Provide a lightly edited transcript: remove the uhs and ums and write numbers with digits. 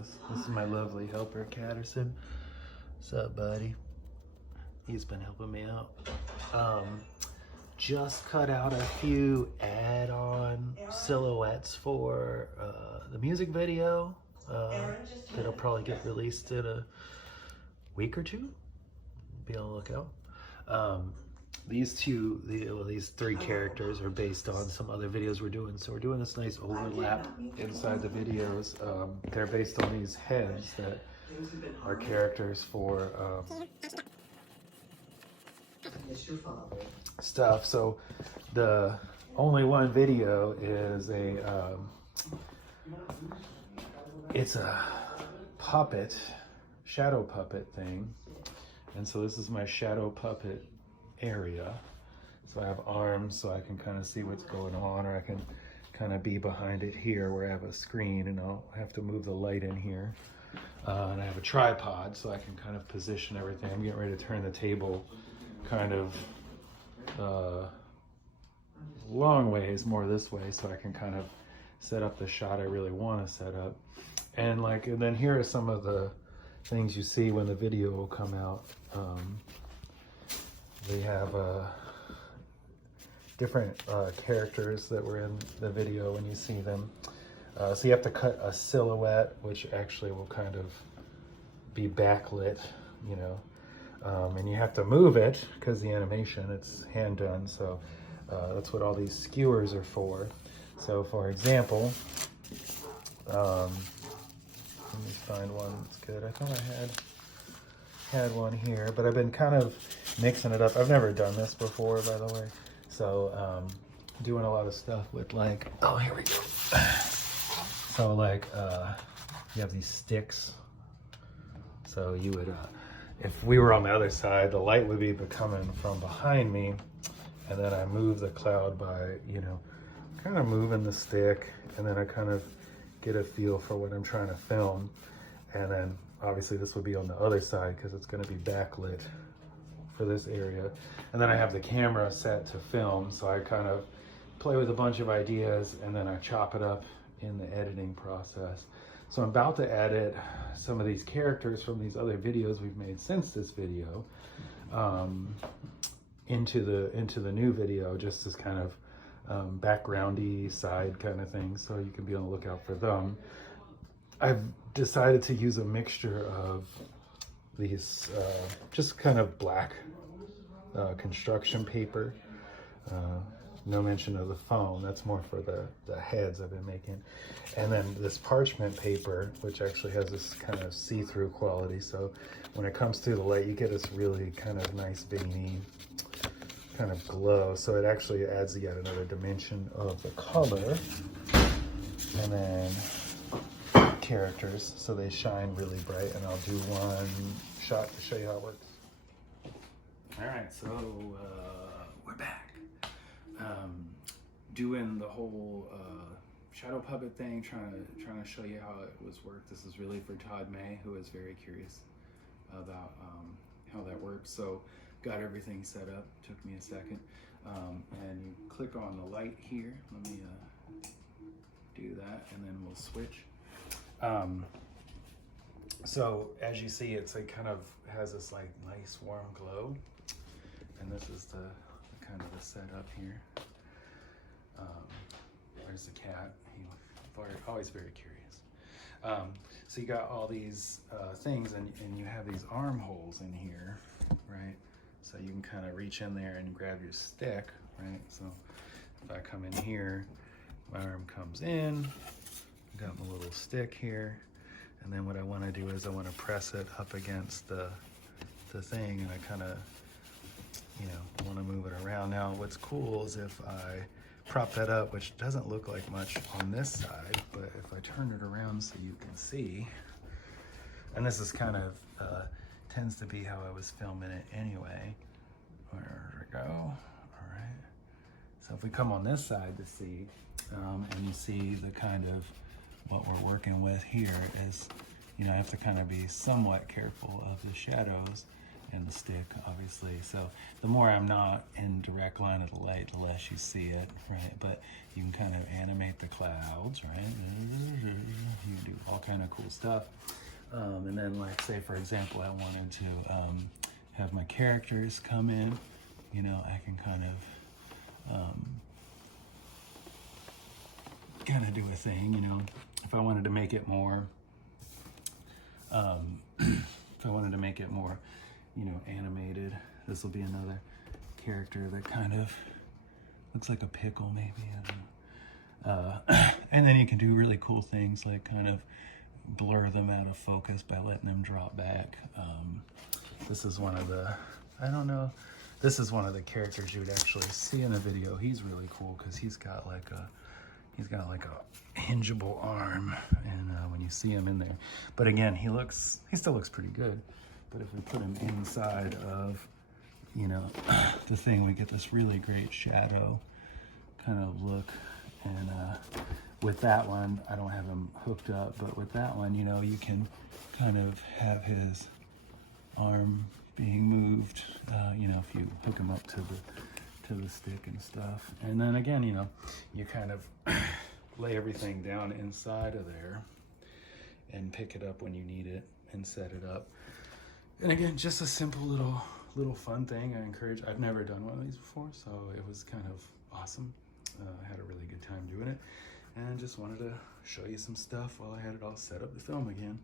Loveless. This is my lovely helper, Catterson. What's up, buddy? He's been helping me out. Just cut out a few add-on silhouettes for the music video. That'll probably get released in a week or two. Be on the lookout. These three characters are based on some other videos we're doing. So we're doing this nice overlap inside the videos. They're based on these heads that are characters for stuff. So the only one video is it's a puppet, shadow puppet thing. And so this is my shadow puppet area. So I have arms so I can kind of see what's going on, or I can kind of be behind it here where I have a screen and I'll have to move the light in here. And I have a tripod so I can kind of position everything. I'm getting ready to turn the table kind of long ways, more this way, so I can kind of set up the shot I really want to set up. And then here are some of the things you see when the video will come out. They have different characters that were in the video when you see them. So you have to cut a silhouette, which actually will kind of be backlit, you know. And you have to move it because the animation, it's hand done. So that's what all these skewers are for. So for example, let me find one that's good. I thought I had one here, but I've been kind of mixing it up. I've never done this before, by the way. So doing a lot of stuff with oh, here we go. So you have these sticks. So you would, if we were on the other side, the light would be coming from behind me, and then I move the cloud by, you know, kind of moving the stick, and then I kind of get a feel for what I'm trying to film. And then obviously this would be on the other side because it's going to be backlit for this area. And then I have the camera set to film, so I kind of play with a bunch of ideas and then I chop it up in the editing process. So I'm about to edit some of these characters from these other videos we've made since this video into the new video, just as kind of backgroundy side kind of thing, so you can be on the lookout for them. I've decided to use a mixture of these just kind of black construction paper. No mention of the foam, that's more for the heads I've been making. And then this parchment paper, which actually has this kind of see-through quality, so when it comes through the light you get this really kind of nice veiny kind of glow, so it actually adds yet another dimension of the color. And then characters, so they shine really bright, and I'll do one shot to show you how it works. All right, so we're back. Doing the whole shadow puppet thing, trying to show you how it was worked. This is really for Todd May, who is very curious about how that works. So got everything set up, took me a second. And you click on the light here. Let me do that, and then we'll switch. So as you see, it's kind of has this nice warm glow, and this is the kind of the setup here. There's the cat. He's always very curious. So you got all these things, and you have these armholes in here, right? So you can kind of reach in there and grab your stick, right? So if I come in here, my arm comes in, got my little stick here, and then what I want to do is I want to press it up against the thing, and I kind of, you know, want to move it around. Now what's cool is if I prop that up, which doesn't look like much on this side, but if I turn it around so you can see, and this is kind of tends to be how I was filming it anyway. Where we go? All right. So if we come on this side to see, and you see the kind of what we're working with here is, you know, I have to kind of be somewhat careful of the shadows. and the stick, obviously. So the more I'm not in direct line of the light, the less you see it, right? But you can kind of animate the clouds, right? You can do all kind of cool stuff. And then, like, say for example, I wanted to have my characters come in, you know, I can kind of do a thing, you know. If I wanted to make it more if I wanted to make it more, you know, animated, this will be another character that kind of looks like a pickle, maybe. I don't know. And then you can do really cool things like kind of blur them out of focus by letting them drop back. This is one of the, I don't know, this is one of the characters you would actually see in a video. He's really cool because he's got like a hingeable arm, and when you see him in there, but again, he still looks pretty good. But if we put him inside of, you know, the thing, we get this really great shadow kind of look. And with that one, I don't have him hooked up, but with that one, you know, you can kind of have his arm being moved, you know, if you hook him up to the stick and stuff. And then again, you know, you kind of lay everything down inside of there and pick it up when you need it and set it up. And again, just a simple little fun thing. I've never done one of these before, so it was kind of awesome. I had a really good time doing it, and just wanted to show you some stuff while I had it all set up to film again.